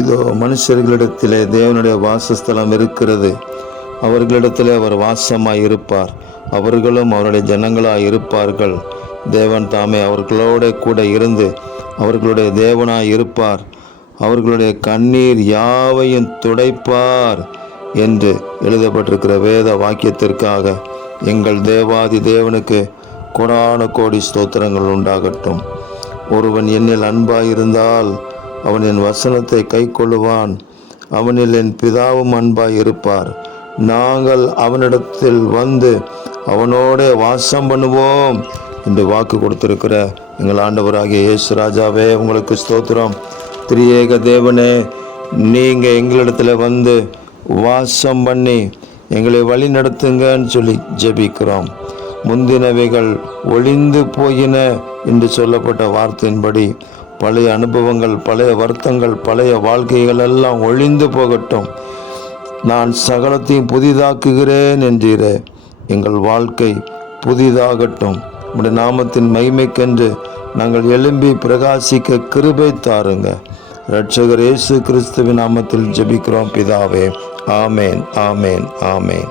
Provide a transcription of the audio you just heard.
இதோ மனுஷர்களிடத்திலே தேவனுடைய வாசஸ்தலம் இருக்கிறது. அவர்களிடத்திலே அவர் வாசமாய் இருப்பார். அவர்களும் அவருடைய ஜனங்களாய் இருப்பார்கள். தேவன் தாமே அவர்களோட கூட இருந்து அவர்களுடைய தேவனாய் இருப்பார். அவர்களுடைய கண்ணீர் யாவையும் துடைப்பார் என்று எழுதப்பட்டிருக்கிற வேத வாக்கியத்திற்காக எங்கள் தேவாதி தேவனுக்கு கோடான கோடி ஸ்தோத்திரங்கள் உண்டாகட்டும். ஒருவன் என்னில் அன்பாயிருந்தால் அவன் என் வசனத்தை கை கொள்ளுவான். அவனில் என் பிதாவும் அன்பாய் இருப்பார். நாங்கள் அவனிடத்தில் வந்து அவனோட வாசம் பண்ணுவோம் என்று வாக்கு கொடுத்திருக்கிற எங்கள் ஆண்டவராகிய இயேசு ராஜாவே, உங்களுக்கு ஸ்தோத்திரம். திரியேக தேவனே, நீங்கள் எங்களிடத்துல வந்து வாசம் பண்ணி எங்களை வழி நடத்துங்கன்னு சொல்லி ஜெபிக்கிறோம். முந்தினவைகள் ஒளிந்து போயின என்று சொல்லப்பட்ட வார்த்தையின்படி பழைய அனுபவங்கள், பழைய வருத்தங்கள், பழைய வாழ்க்கைகள் எல்லாம் ஒளிந்து போகட்டும். நான் சகலத்தையும் புதிதாக்குகிறேன் என்றீரே, எங்கள் வாழ்க்கை புதிதாகட்டும். உம்முடைய நாமத்தின் மகிமைக்கென்று நாங்கள் எழும்பி பிரகாசிக்க கிருபை தாருங்க. இரட்சகர் இயேசு கிறிஸ்துவின் நாமத்தில் ஜெபிக்கிறோம் பிதாவே. ஆமேன், ஆமேன், ஆமேன்.